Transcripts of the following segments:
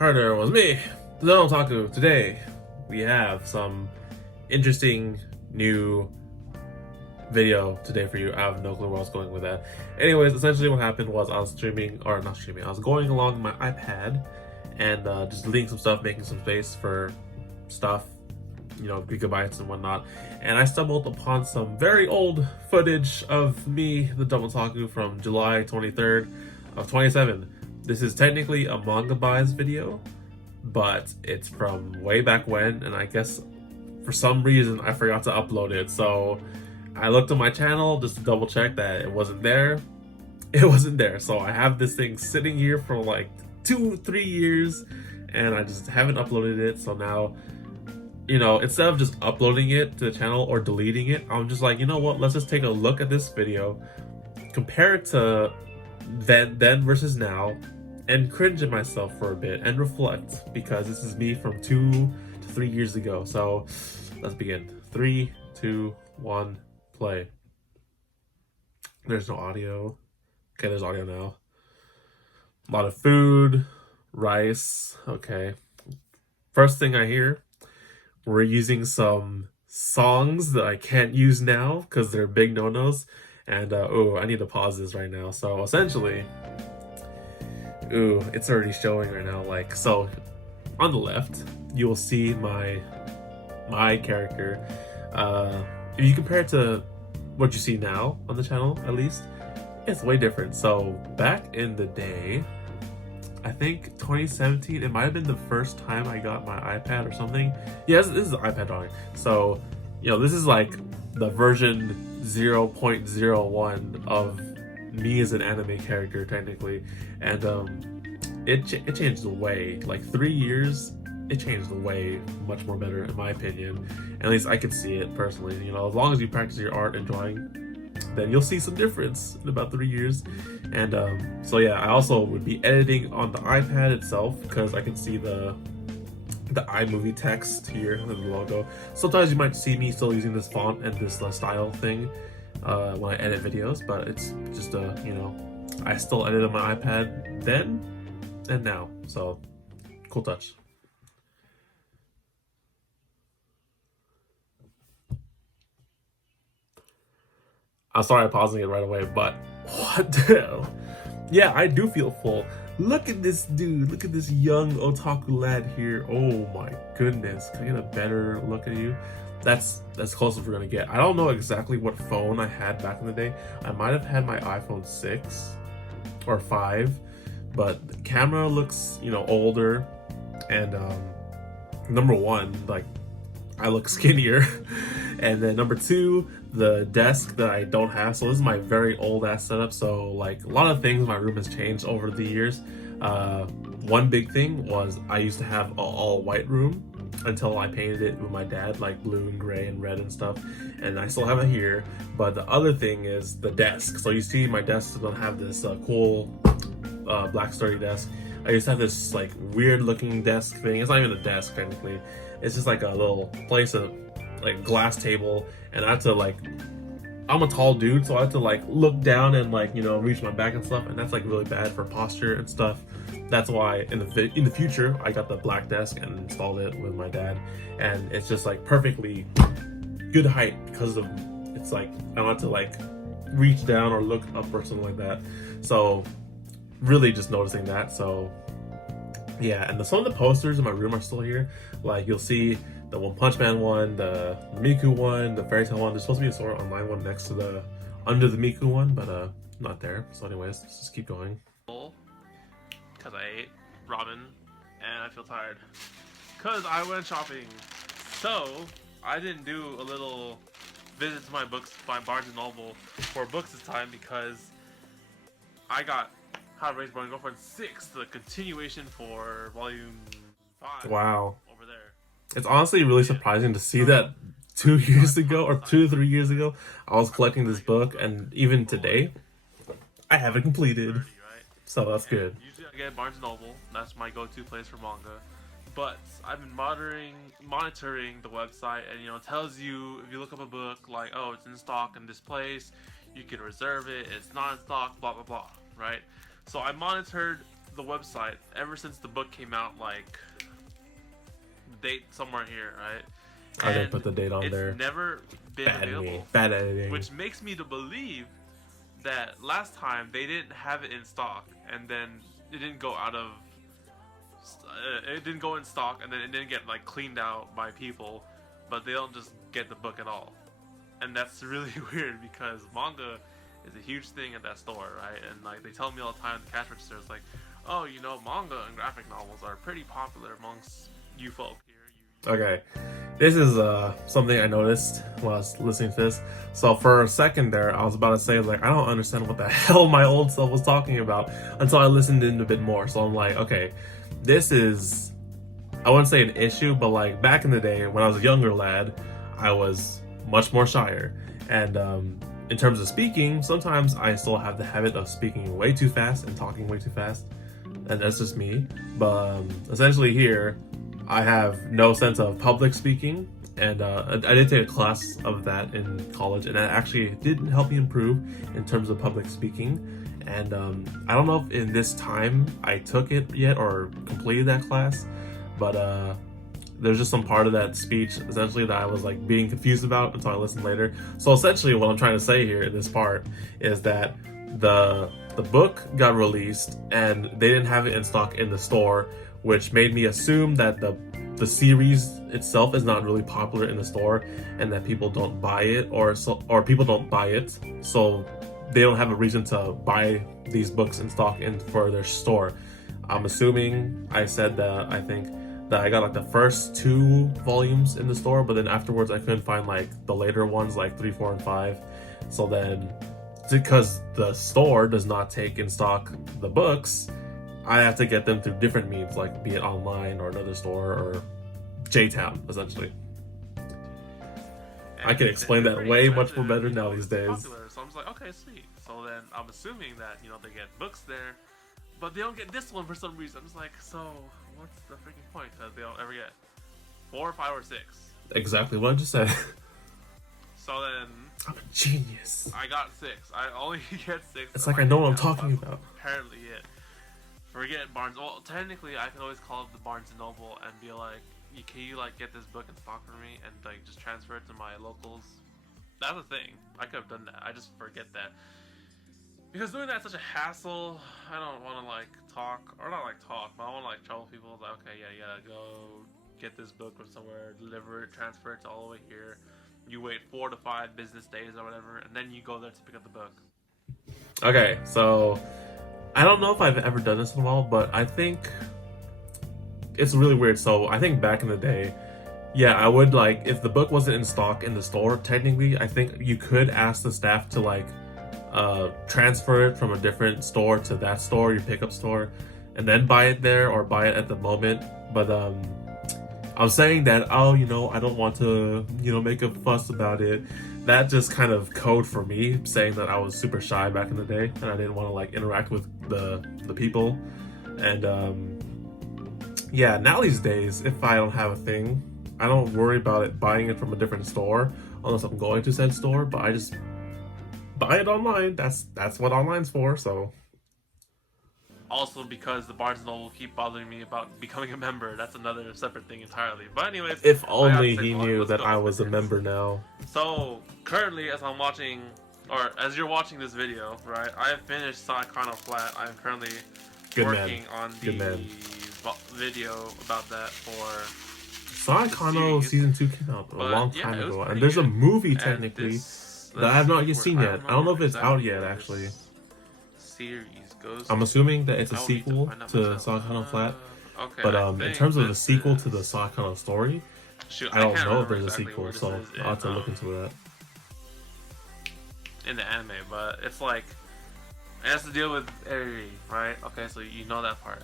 Hi there, it was me, TheDomotaku. Today, we have some interesting new video today for you. I have no clue where I was going with that. Anyways, essentially what happened was I was streaming, or not streaming, I was going along my iPad and just deleting some stuff, making some space for stuff, gigabytes and whatnot. And I stumbled upon some very old footage of me, TheDomotaku, from July 23rd of 27. This is technically a manga buys video, but it's from way back when, and I guess for some reason I forgot to upload it. So I looked on my channel just to double check that it wasn't there. It wasn't there. So I have this thing sitting here for like 2-3 years, and I just haven't uploaded it. So now, instead of just uploading it to the channel or deleting it, I'm just like, you know what? Let's just take a look at this video, compare it to then versus now, and cringe at myself for a bit and reflect, because this is me from 2 to 3 years ago. So let's begin. 3, 2, 1, play. There's no audio. Okay, there's audio now. A lot of food, rice. Okay. First thing I hear, we're using some songs that I can't use now because they're big no-nos. And I need to pause this right now. So essentially, it's already showing right now. Like, so on the left, you will see my character. If you compare it to what you see now on the channel, at least, it's way different. So back in the day, I think 2017, it might have been the first time I got my iPad or something. Yes, this is the iPad drawing. So, this is like the version 0.01 of me as an anime character, technically. And it changed the way, like 3 years, it changed the way much more better, in my opinion. At least I could see it personally. As long as you practice your art and drawing, then you'll see some difference in about 3 years. And so yeah, I also would be editing on the iPad itself, because I can see the iMovie text here, the logo. Sometimes you might see me still using this font and this style thing when I edit videos, but it's just I still edit on my iPad then and now, so cool touch. I'm sorry I'm pausing it right away, but what the hell? Yeah, I do feel full. Look at this dude. Look at this young otaku lad here. Oh my goodness. Can I get a better look at you? That's as close as we're gonna get. I don't know exactly what phone I had back in the day. I might have had my iPhone 6 or 5, but the camera looks, older. And number one, like, I look skinnier. And then number two, the desk that I don't have. So this is my very old ass setup. So like a lot of things in my room has changed over the years. One big thing was I used to have an all white room until I painted it with my dad, like blue and gray and red and stuff. And I still have it here. But the other thing is the desk. So you see my desk doesn't have this cool black sturdy desk. I used to have this like weird looking desk thing. It's not even a desk technically. It's just like a little place of like glass table, and I had to like, I'm a tall dude, so I had to like look down and like reach my back and stuff, and that's like really bad for posture and stuff. That's why in the future I got the black desk and installed it with my dad, and it's just like perfectly good height because of it's like I don't have to like reach down or look up or something like that. So really just noticing that. So yeah, and some of the posters in my room are still here. Like you'll see the One Punch Man one, the Miku one, the Fairy Tail one. There's supposed to be a Sword Art Online one next to under the Miku one, but not there. So anyways, let's just keep going. Because I ate ramen and I feel tired. Because I went shopping. So I didn't do a little visit to my Barnes & Noble for books this time, because I got How to Raise a Boring Girlfriend 6, the continuation for volume 5. Wow. Over there. It's honestly really surprising to see that 2 years ago, or 2 to 3 years ago, I was collecting this book, and even today, I haven't completed. So that's good. Usually I get Barnes & Noble. That's my go-to place for manga. But I've been monitoring the website, and it tells you if you look up a book, like, oh, it's in stock in this place, you can reserve it, it's not in stock, blah blah blah, right? So I monitored the website ever since the book came out, like date somewhere here, right? I didn't And put the date on it's there. never been Bad available. me. Bad editing. Which makes me to believe that last time they didn't have it in stock, and then it didn't go out of. It didn't go in stock, and then it didn't get like cleaned out by people, but they don't just get the book at all, and that's really weird because manga is a huge thing at that store, right? And like they tell me all the time, the cash register is like, oh, you know, manga and graphic novels are pretty popular amongst you folk here. Okay, this is something I noticed when I was listening to this. So for a second there, I was about to say like I don't understand what the hell my old self was talking about until I listened in a bit more. So I'm like, okay, this is, I wouldn't say an issue, but like back in the day when I was a younger lad, I was much more shyer. And in terms of speaking, sometimes I still have the habit of speaking way too fast and talking way too fast, and that's just me. But essentially here, I have no sense of public speaking, and I did take a class of that in college, and that actually did help me improve in terms of public speaking. And I don't know if in this time I took it yet or completed that class, but there's just some part of that speech essentially that I was like being confused about until I listened later. So essentially what I'm trying to say here in this part is that the book got released and they didn't have it in stock in the store, which made me assume that the series itself is not really popular in the store and that people don't buy it, or people don't buy it, so they don't have a reason to buy these books in stock in for their store. I'm assuming I said that I think that I got like the first 2 volumes in the store, but then afterwards I couldn't find like the later ones like 3, 4, and 5. So then, because the store does not take in stock the books, I have to get them through different means, like be it online or another store or JTown, essentially. And I can explain that way much more better now these days. Popular, so I'm just like, okay, sweet. So then I'm assuming that, you know, they get books there, but they don't get this one for some reason. I'm just like, so what's the freaking point? Because they don't ever get 4, 5, or 6. Exactly what I just said. So then I'm a genius. I got 6. I only get 6. It's like I know what I'm talking about. Apparently it. Forget Barnes. Well, technically, I can always call up the Barnes & Noble and be like, can you like get this book in stock for me and like just transfer it to my locals? That's a thing. I could have done that. I just forget that. Because doing that is such a hassle. I don't want to like talk, or not like talk, but I want to like trouble people. Like, okay, yeah, you gotta go get this book from somewhere, deliver it, transfer it to all the way here. You wait 4 to 5 business days or whatever, and then you go there to pick up the book. Okay, so I don't know if I've ever done this in a while, but I think it's really weird. So I think back in the day, yeah, I would like, if the book wasn't in stock in the store, technically, I think you could ask the staff to like transfer it from a different store to that store, your pickup store, and then buy it there or buy it at the moment. But I'm saying that, oh, you know, I don't want to, you know, make a fuss about it. That just kind of code for me, saying that I was super shy back in the day and I didn't want to like interact with the people. And yeah, now these days, if I don't have a thing, I don't worry about it buying it from a different store unless I'm going to said store, but I just buy it online. That's what online's for. So also because the Barnes & Noble keep bothering me about becoming a member. That's another separate thing entirely. But anyways, if only he knew that I was a member now. So currently, as I'm watching, or as you're watching this video, right, I have finished Saikano Flat. I'm currently working on the video about that for Saikano season 2 came out a long time ago, and there's a movie technically that I have not yet seen yet. I don't know if it's out yet actually. Series goes. I'm assuming that it's a sequel to Saikano Flat, okay, but in terms of the sequel to the Saikano story, I don't know if there's a sequel, so I'll have to look into that. In the anime, but it's like it has to deal with Eri, right? Okay, so you know that part.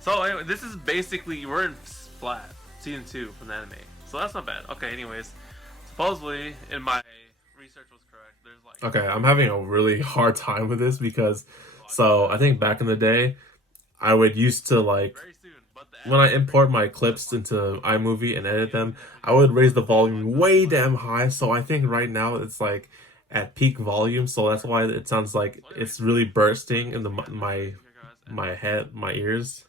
So anyway, this is basically, we're in Flat season 2 from the anime, so that's not bad. Okay, anyways, supposedly in my research was correct. There's like, okay, I'm having a really hard time with this because, so I think back in the day, I would used to like, when I import my clips into iMovie and edit them, I would raise the volume way damn high. So I think right now it's like at peak volume. So that's why it sounds like it's really bursting in my my head, my ears.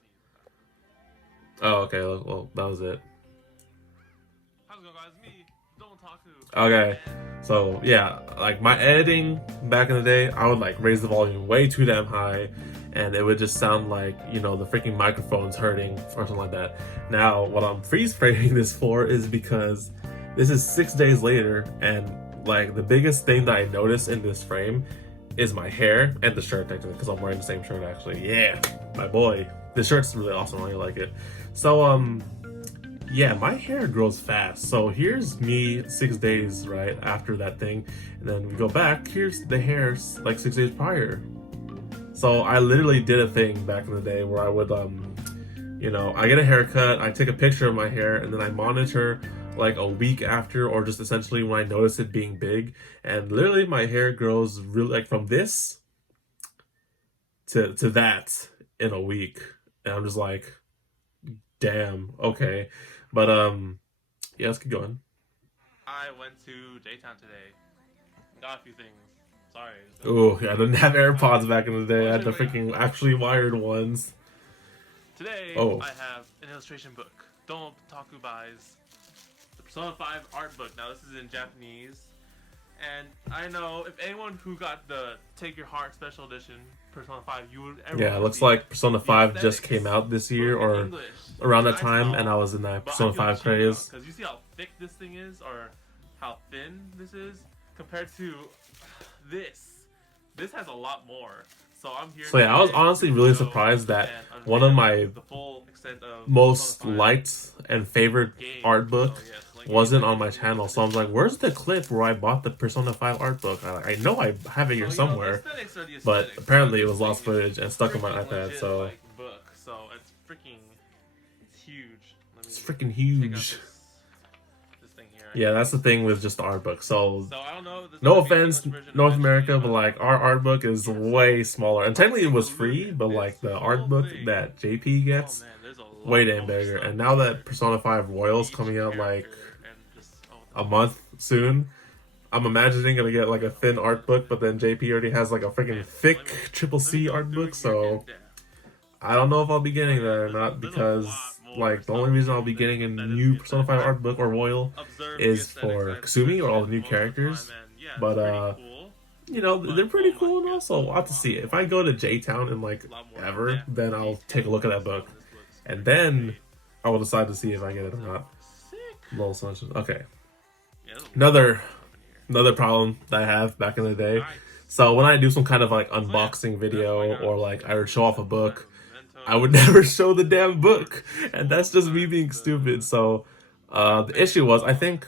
Oh, okay. Well, that was it. How's it going, guys? Me, TheDomotaku. Okay. So yeah, like my editing back in the day, I would like raise the volume way too damn high, and it would just sound like, you know, the freaking microphone's hurting or something like that. Now, what I'm freeze framing this for is because this is 6 days later, and like the biggest thing that I noticed in this frame is my hair and the shirt, actually, because I'm wearing the same shirt actually. Yeah, my boy. This shirt's really awesome. I really like it. So yeah, my hair grows fast. So here's me 6 days right after that thing, and then we go back. Here's the hairs like 6 days prior. So I literally did a thing back in the day where I would you know, I get a haircut, I take a picture of my hair, and then I monitor like a week after, or just essentially when I notice it being big, and literally my hair grows really like from this to that in a week, and I'm just like, damn, okay. But yeah, let's keep going. I went to JTown today. Got a few things. Sorry. Oh, yeah, I didn't have AirPods back in the day. I had the freaking actually wired ones. Today, Oh. I have an illustration book. TheDomotaku buys the Persona 5 art book. Now, this is in Japanese. And I know if anyone who got the Take Your Heart Special Edition Persona 5, you would ever. Yeah, it looks like Persona 5 just came out this year or around that time, and I was in that Persona 5 craze. Because you see how thick this thing is, or how thin this is, compared to this. This has a lot more. So I'm here. So yeah, I was honestly really surprised that one of my most liked and favorite art book wasn't on my channel. So I was like, where's the clip where I bought the Persona 5 art book? I know I have it here somewhere, but apparently it was lost footage and stuck on my iPad. So it's freaking huge. It's freaking huge. Yeah, that's the thing with just the art book. So I don't know, no offense, North America, but like our art book is way smaller. And technically it was free, but like the art book that JP gets, way damn bigger. And now that Persona 5 Royal's coming out like a month soon, I'm imagining gonna get like a thin art book, but then JP already has like a freaking thick triple C art book, so I don't know if I'll be getting that or not, because like the only reason I'll be getting a new Persona 5 art book or Royal is for Kasumi or all the new characters. But you know, they're pretty cool, and also I'll have to see it. If I go to JTown in like ever, then I'll take a look at that book, and then I will decide to see if I get it or not. Little sunshine. Okay. Another problem that I have back in the day. So when I do some kind of like unboxing video or like I would show off a book, I would never show the damn book, and that's just me being stupid. So the issue was, I think,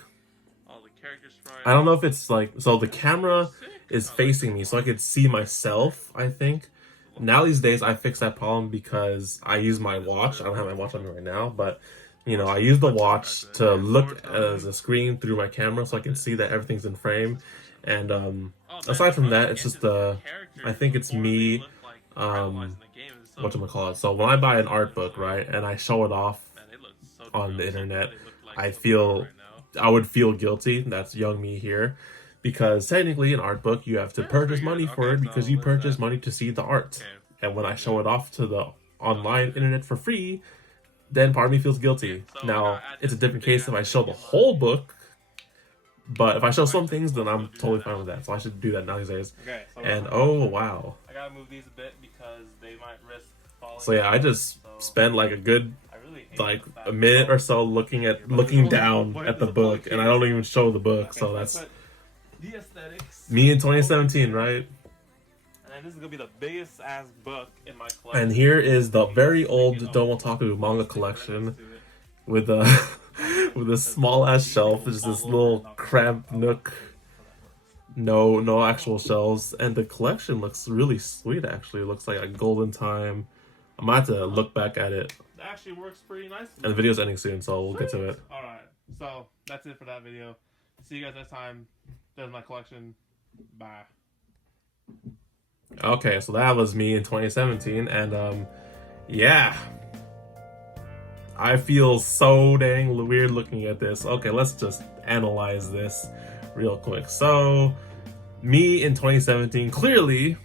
I don't know if it's like, so the camera is facing me so I could see myself, I think. Now these days I fix that problem because I use my watch. I don't have my watch on me right now, but you know, I use the watch to look as a screen through my camera so I can see that everything's in frame. And aside from that, it's just I think it's me, whatchamacallit. So when I buy an art book, right, and I show it off on the internet, I would feel guilty. That's young me here, because technically an art book, you have to purchase money for it because you purchase money to see the art. And when I show it off to the online internet for free, then part of me feels guilty. Now, it's a different case if I show the whole book, but if I show some things, then I'm totally fine with that. So I should do that nowadays. And oh wow. I gotta move these a bit because they might risk falling. So yeah, I just spend like a good like a minute or so looking down at the book, and I don't even show the book. So that's me in 2017, right? And this is gonna be the biggest ass book in my collection. And here is the very old Domotaku Manga Collection with a with a small ass shelf, just this little cramped nook. No actual shelves, and the collection looks really sweet. Actually, it looks like a golden time. I might have to look back at it. It actually works pretty nicely. And the video's ending soon, so we'll get to it. All right, so that's it for that video. See you guys next time. There's my collection. Bye. Okay, so that was me in 2017, and yeah, I feel so dang weird looking at this. Okay, let's just analyze this real quick. So me in 2017, clearly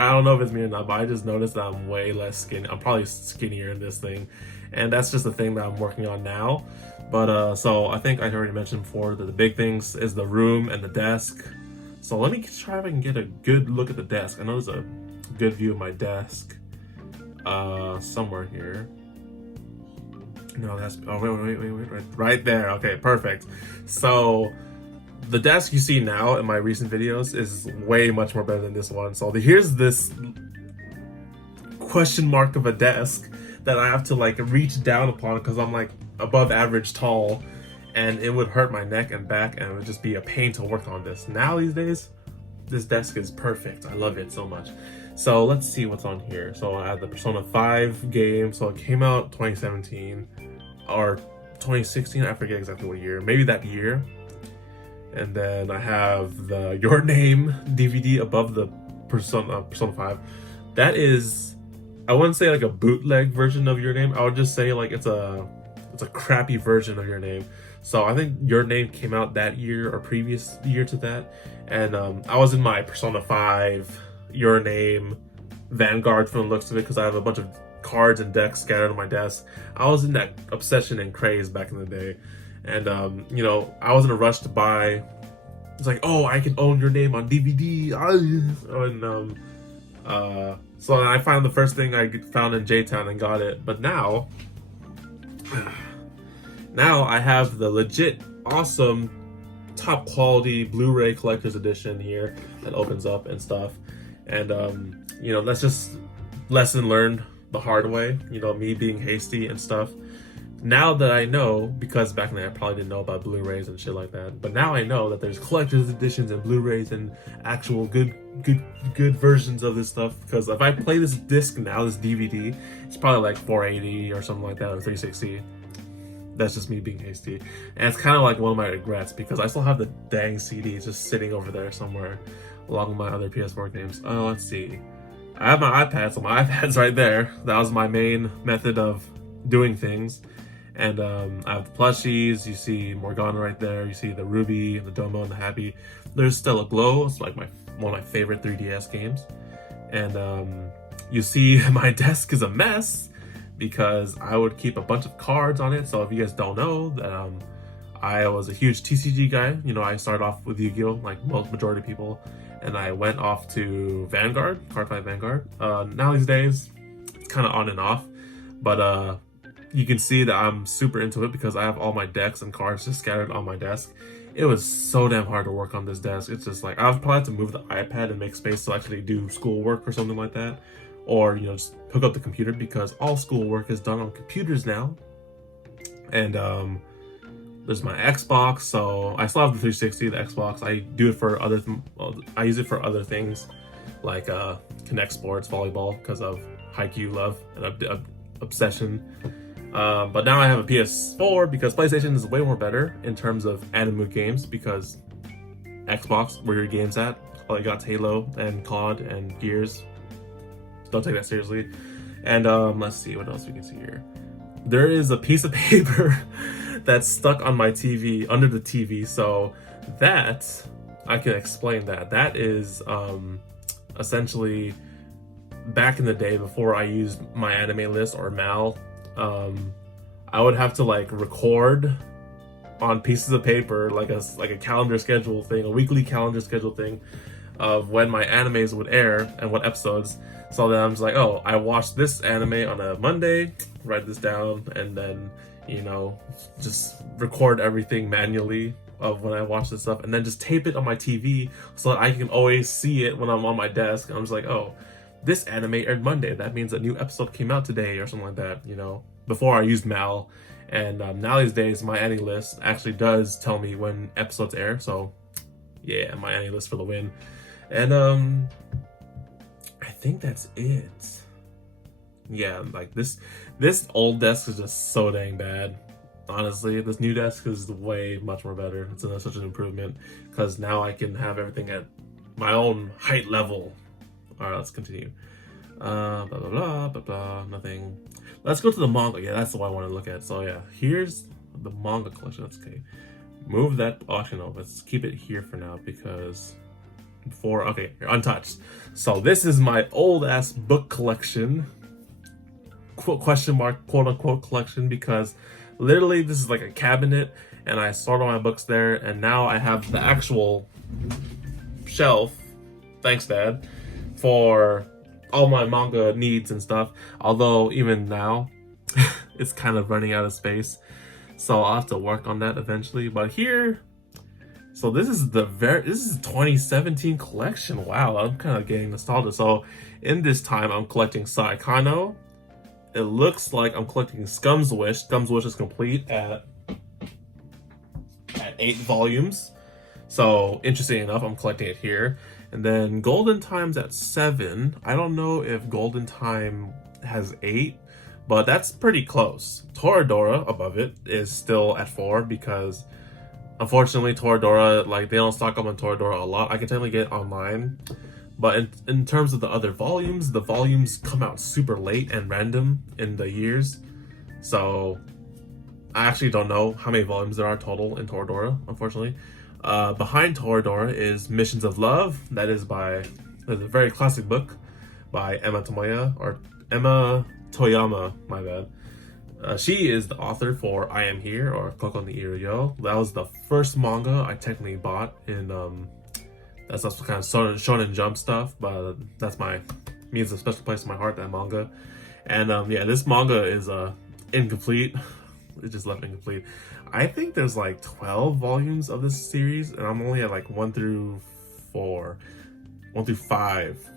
I don't know if it's me or not, but I just noticed that I'm way less skinny. I'm probably skinnier in this thing, and that's just the thing that I'm working on now. But so I think I already mentioned before that the big things is the room and the desk. So let me try if I can get a good look at the desk. I know there's a good view of my desk somewhere here. No, that's, oh, wait, right there. Okay, perfect. So the desk you see now in my recent videos is way much more better than this one. So here's this question mark of a desk that I have to like reach down upon because I'm like above average tall, and it would hurt my neck and back, and it would just be a pain to work on this. Now these days, this desk is perfect. I love it so much. So let's see what's on here. So I have the Persona 5 game. So it came out 2017 or 2016. I forget exactly what year. Maybe that year. And then I have the Your Name DVD above the Persona 5. That is, I wouldn't say like a bootleg version of Your Name. I would just say like it's a crappy version of Your Name. So I think Your Name came out that year or previous year to that. And I was in my Persona 5, Your Name, Vanguard from the looks of it, because I have a bunch of cards and decks scattered on my desk. I was in that obsession and craze back in the day. And, you know, I was in a rush to buy. It's like, oh, I can own Your Name on DVD. And, so then I found the first thing I found in JTown and got it. But now I have the legit awesome top quality Blu-ray collector's edition here that opens up and stuff. And, you know, that's just lesson learned the hard way, you know, me being hasty and stuff. Now that I know, because back then I probably didn't know about Blu-rays and shit like that, but now I know that there's collector's editions and Blu-rays and actual good versions of this stuff. Because if I play this disc now, this DVD, it's probably like 480 or something like that, or 360. That's just me being hasty. And it's kind of like one of my regrets, because I still have the dang CD just sitting over there somewhere along with my other PS4 games. Oh, let's see. I have my iPad, so my iPad's right there. That was my main method of doing things. And I have the plushies. You see Morgana right there. You see the Ruby, the Domo, and the Happy. There's Stella Glow. It's like one of my favorite 3DS games. And you see my desk is a mess because I would keep a bunch of cards on it. So if you guys don't know, that I was a huge TCG guy. You know, I started off with Yu-Gi-Oh, like most majority of people, and I went off to Vanguard, Card Fight Vanguard. Now these days, it's kind of on and off, but you can see that I'm super into it because I have all my decks and cards just scattered on my desk. It was so damn hard to work on this desk. It's just like, I'll probably have to move the iPad and make space to actually do schoolwork or something like that. Or, you know, just hook up the computer, because all schoolwork is done on computers now. And there's my Xbox. So I still have the 360, the Xbox. I do it for I use it for other things like Connect Sports, volleyball, because of Haikyuu love and obsession. But now I have a PS4 because PlayStation is way more better in terms of anime games, because Xbox, where your game's at, all you got Halo and COD and Gears. Don't take that seriously. And let's see what else we can see here. There is a piece of paper that's stuck on my TV, under the TV. So that, I can explain that. That is essentially, back in the day before I used my anime list or Mal, I would have to like record on pieces of paper, like a calendar schedule thing, a weekly calendar schedule thing of when my animes would air and what episodes. So then I'm just like, oh, I watched this anime on a Monday, write this down, and then, you know, just record everything manually of when I watch this stuff, and then just tape it on my TV so that I can always see it when I'm on my desk. I'm just like, oh, this anime aired Monday. That means a new episode came out today or something like that, you know, before I used Mal. And now these days, my anime list actually does tell me when episodes air. So yeah, my anime list for the win. And I think that's it. Yeah, like this old desk is just so dang bad. Honestly, this new desk is way much more better. It's such an improvement because now I can have everything at my own height level. All right, let's continue. Blah, blah, blah, blah, blah, nothing. Let's go to the manga. Yeah, that's the one I want to look at. So yeah, here's the manga collection. That's okay. Move that. Actually, no, let's keep it here for now because before. Okay, here, untouched. So this is my old ass book collection, question mark, quote unquote collection, because literally this is like a cabinet and I stored all my books there, and now I have the actual shelf, thanks Dad, for all my manga needs and stuff. Although even now it's kind of running out of space, so I'll have to work on that eventually. But here, so this is 2017 collection. Wow, I'm kind of getting nostalgia. So in this time I'm collecting Saikano. It looks like I'm collecting Scum's Wish. Scum's Wish is complete at 8 volumes. So interesting enough, I'm collecting it here. And then Golden Time's at 7. I don't know if Golden Time has 8, but that's pretty close. Toradora above it is still at 4 because unfortunately Toradora, like, they don't stock up on Toradora a lot. I can technically get it online, but in terms of the other volumes, the volumes come out super late and random in the years. So I actually don't know how many volumes there are total in Toradora, unfortunately. Behind Toradora is Missions of Love. That is a very classic book by Emma Toyama, my bad. She is the author for I Am Here, or Koko ni Iruyo. That was the first manga I technically bought in, that's also kind of Shonen Jump stuff, but means a special place in my heart, that manga. And yeah, this manga is incomplete. It just left incomplete. I think there's like 12 volumes of this series, and I'm only at like 1 through 5,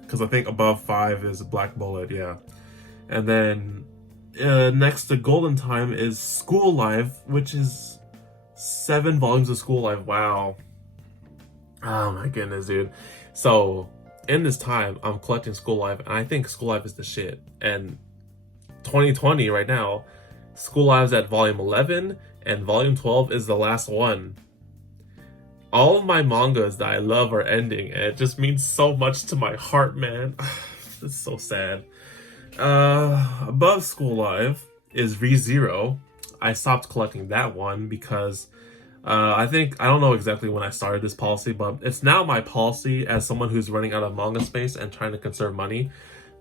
because I think above 5 is Black Bullet, yeah. And then next to Golden Time is School Life, which is 7 volumes of School Life. Wow. Oh my goodness, dude. So in this time, I'm collecting School Life, and I think School Life is the shit. And 2020 right now, School Life's at volume 11, and volume 12 is the last one. All of my mangas that I love are ending, and it just means so much to my heart, man. It's so sad. Above School Life is ReZero. I stopped collecting that one because I don't know exactly when I started this policy, but it's now my policy as someone who's running out of manga space and trying to conserve money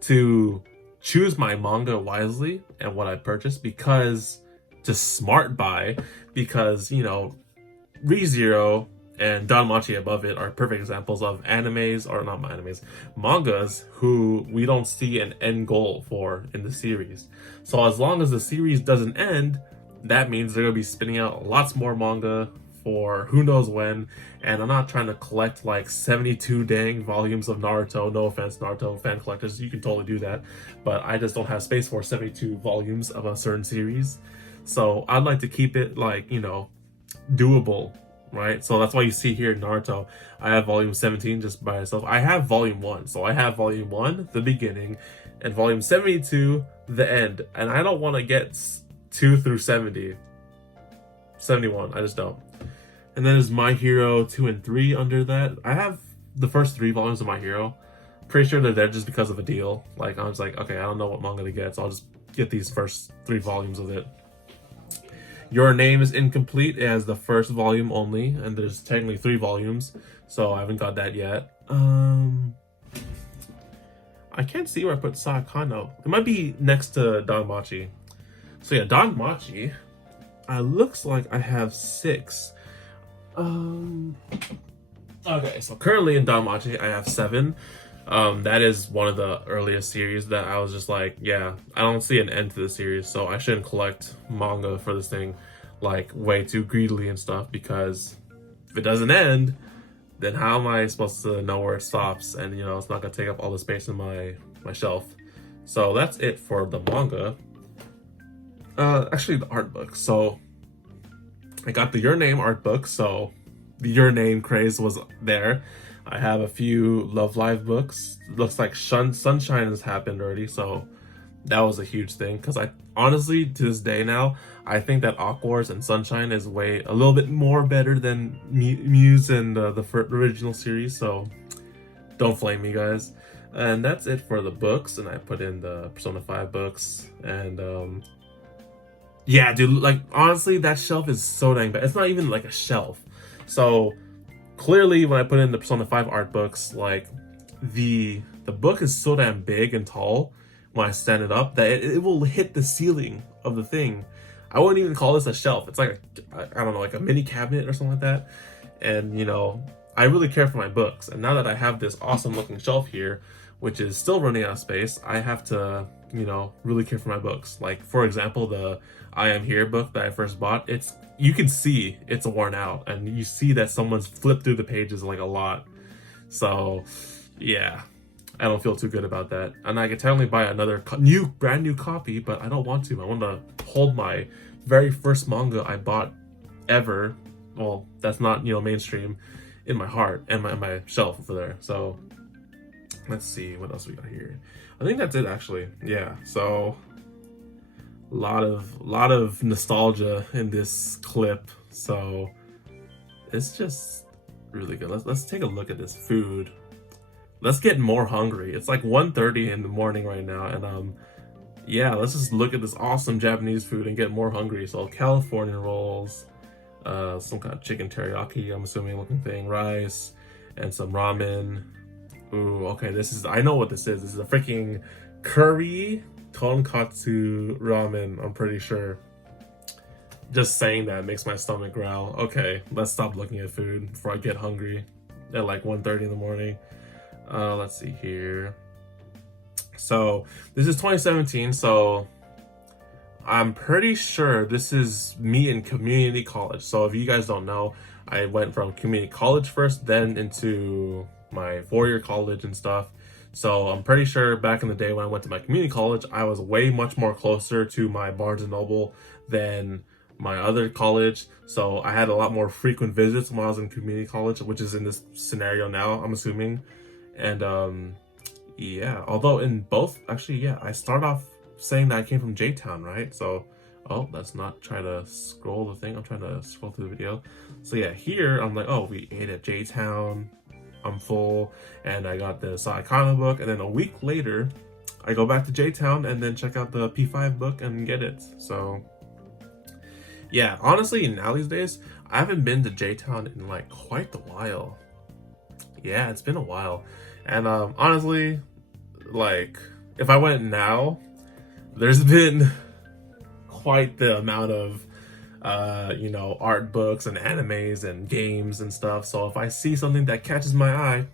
to choose my manga wisely and what I purchase, because just smart buy, because, you know, ReZero and Danmachi above it are perfect examples of mangas who we don't see an end goal for in the series. So as long as the series doesn't end, that means they're going to be spinning out lots more manga for who knows when. And I'm not trying to collect like 72 dang volumes of Naruto. No offense, Naruto fan collectors, you can totally do that, but I just don't have space for 72 volumes of a certain series. So I'd like to keep it, like, you know, doable, right? So that's why you see here Naruto, I have volume 17 just by itself. I have volume 1, so I have volume 1, the beginning, and volume 72, the end. And I don't want to get 2 through 71. I just don't. And then there's My Hero 2 and 3 under that. I have the first 3 volumes of My Hero. Pretty sure they're there just because of a deal. Like, I was like, okay, I don't know what manga to get, so I'll just get these first 3 volumes of it. Your Name is incomplete. It has the first volume only, and there's technically 3 volumes, so I haven't got that yet. I can't see where I put Saikano. It might be next to Danmachi. So yeah, Danmachi, looks like I have 6. Okay, so currently in Danmachi I have 7. That is one of the earliest series that I was just like, yeah, I don't see an end to the series, so I shouldn't collect manga for this thing like way too greedily and stuff, because if it doesn't end, then how am I supposed to know where it stops? And, you know, it's not gonna take up all the space in my shelf. So that's it for the manga. Actually the art book. So I got the Your Name art book, so the Your Name craze was there. I have a few Love Live books. Looks like Sunshine has happened already, so that was a huge thing. Because I honestly, to this day now, I think that Aquars and Sunshine is a little bit more better than Muse and the original series. So don't flame me, guys. And that's it for the books. And I put in the Persona 5 books. And yeah, dude, like honestly, that shelf is so dang bad. It's not even like a shelf. So clearly when I put in the Persona 5 art books, like the book is so damn big and tall when I stand it up that it will hit the ceiling of the thing. I wouldn't even call this a shelf. It's like I don't know, like a mini cabinet or something like that. And you know, I really care for my books. And now that I have this awesome looking shelf here, which is still running out of space, I have to, you know, really care for my books. Like for example, the I Am Here book that I first bought, you can see it's worn out, and you see that someone's flipped through the pages like a lot. So yeah, I don't feel too good about that. And I could technically buy another brand new copy, but I don't want to. I want to hold my very first manga I bought ever. Well, that's not, you know, mainstream, in my heart and my shelf over there. So let's see what else we got here. I think that's it actually. Yeah. So a lot of nostalgia in this clip. So it's just really good. Let's take a look at this food. Let's get more hungry. It's like 1:30 in the morning right now, and yeah, let's just look at this awesome Japanese food and get more hungry. So California rolls, some kind of chicken teriyaki, I'm assuming looking thing, rice, and some ramen. Ooh, okay, I know what this is. This is a freaking curry tonkatsu ramen, I'm pretty sure. Just saying that makes my stomach growl. Okay, let's stop looking at food before I get hungry at like 1:30 in the morning. Let's see here. So this is 2017, so I'm pretty sure this is me in community college. So if you guys don't know, I went from community college first, then into my 4-year college and stuff. So I'm pretty sure back in the day when I went to my community college, I was way much more closer to my Barnes & Noble than my other college. So I had a lot more frequent visits when I was in community college, which is in this scenario now, I'm assuming. And yeah, although in both, actually, yeah, I start off saying that I came from JTown, right? So, oh, let's not try to scroll the thing. I'm trying to scroll through the video. So yeah, here I'm like, oh, we ate at JTown. I'm full, and I got the Saikana book, and then a week later, I go back to JTown and then check out the P5 book and get it. So yeah, honestly, now these days, I haven't been to JTown in like quite a while. Yeah, it's been a while. And honestly, like, if I went now, there's been quite the amount of you know, art books and animes and games and stuff. So if I see something that catches my eye,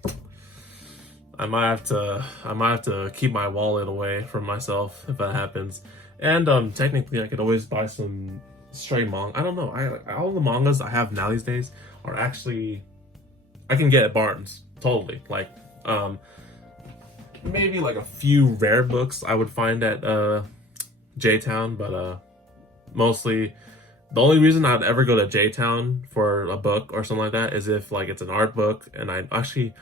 I might have to keep my wallet away from myself if that happens. And technically I could always buy some stray manga. I don't know. All the mangas I have now these days are actually I can get at Barnes, totally. Like maybe like a few rare books I would find at JTown, but mostly the only reason I'd ever go to JTown for a book or something like that is if like it's an art book, and I actually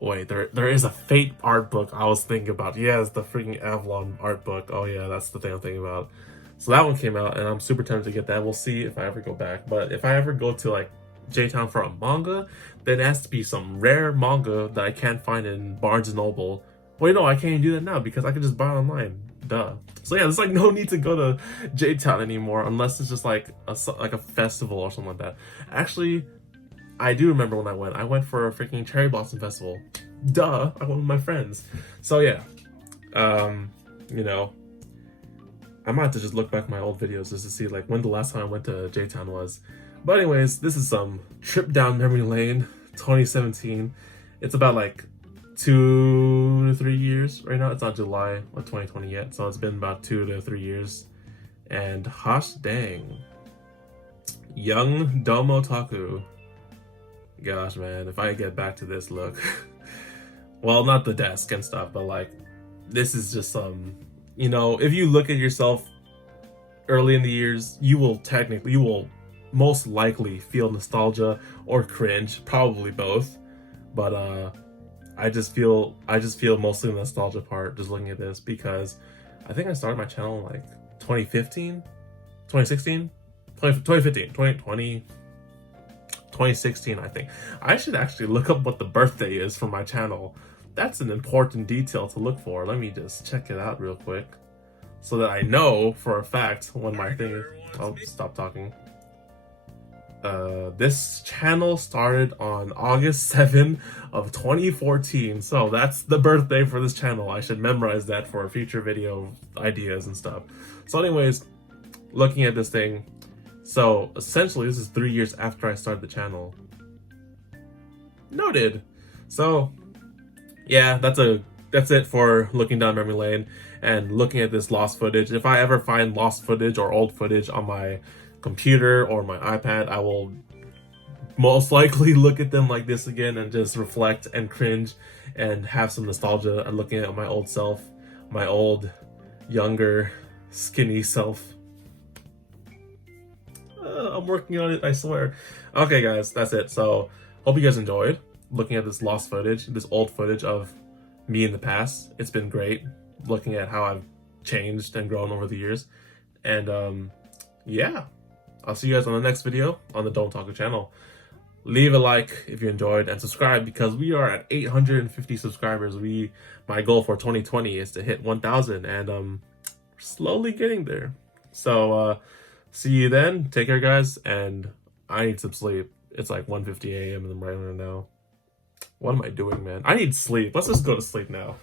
wait, there is a Fate art book I was thinking about. Yeah, it's the freaking Avalon art book. Oh yeah, that's the thing I'm thinking about. So that one came out and I'm super tempted to get that. We'll see if I ever go back. But if I ever go to like JTown for a manga, then it has to be some rare manga that I can't find in Barnes & Noble. Wait, no, I can't even do that now because I can just buy it online. Duh. So yeah, there's like no need to go to JTown anymore unless it's just like a festival or something like that. Actually, I do remember when I went. I went for a freaking Cherry Blossom Festival. Duh, I went with my friends. So yeah, you know, I might have to just look back at my old videos just to see like when the last time I went to JTown was. But anyways, this is some trip down memory lane, 2017. It's about like 2 to 3 years right now. It's not July of 2020 yet, so it's been about 2 to 3 years. And gosh dang, young Domotaku. Gosh man, if I get back to this look, well, not the desk and stuff, but like this is just some, you know, if you look at yourself early in the years, you will most likely feel nostalgia or cringe, probably both. But I just feel mostly the nostalgia part just looking at this, because I think I started my channel in like 2015, 2016, 2015, 2020, 2016, I think. I should actually look up what the birthday is for my channel. That's an important detail to look for. Let me just check it out real quick so that I know for a fact when my thing is. Oh, stop talking. This channel started on August 7 of 2014. So that's the birthday for this channel. I should memorize that for future video ideas and stuff. So anyways, looking at this thing, so essentially this is 3 years after I started the channel. Noted. So yeah, that's it for looking down memory lane and looking at this lost footage. If I ever find lost footage or old footage on my computer or my iPad, I will most likely look at them like this again and just reflect and cringe and have some nostalgia and looking at my old self, my old, younger, skinny self. I'm working on it, I swear. Okay, guys, that's it. So, hope you guys enjoyed looking at this lost footage, this old footage of me in the past. It's been great looking at how I've changed and grown over the years. And, yeah. I'll see you guys on the next video on the TheDomotaku channel. Leave a like if you enjoyed and subscribe because we are at 850 subscribers. My goal for 2020 is to hit 1,000 and we're slowly getting there. So see you then. Take care, guys, and I need some sleep. It's like 1:50 a.m. in the morning right now. What am I doing, man? I need sleep. Let's just go to sleep now.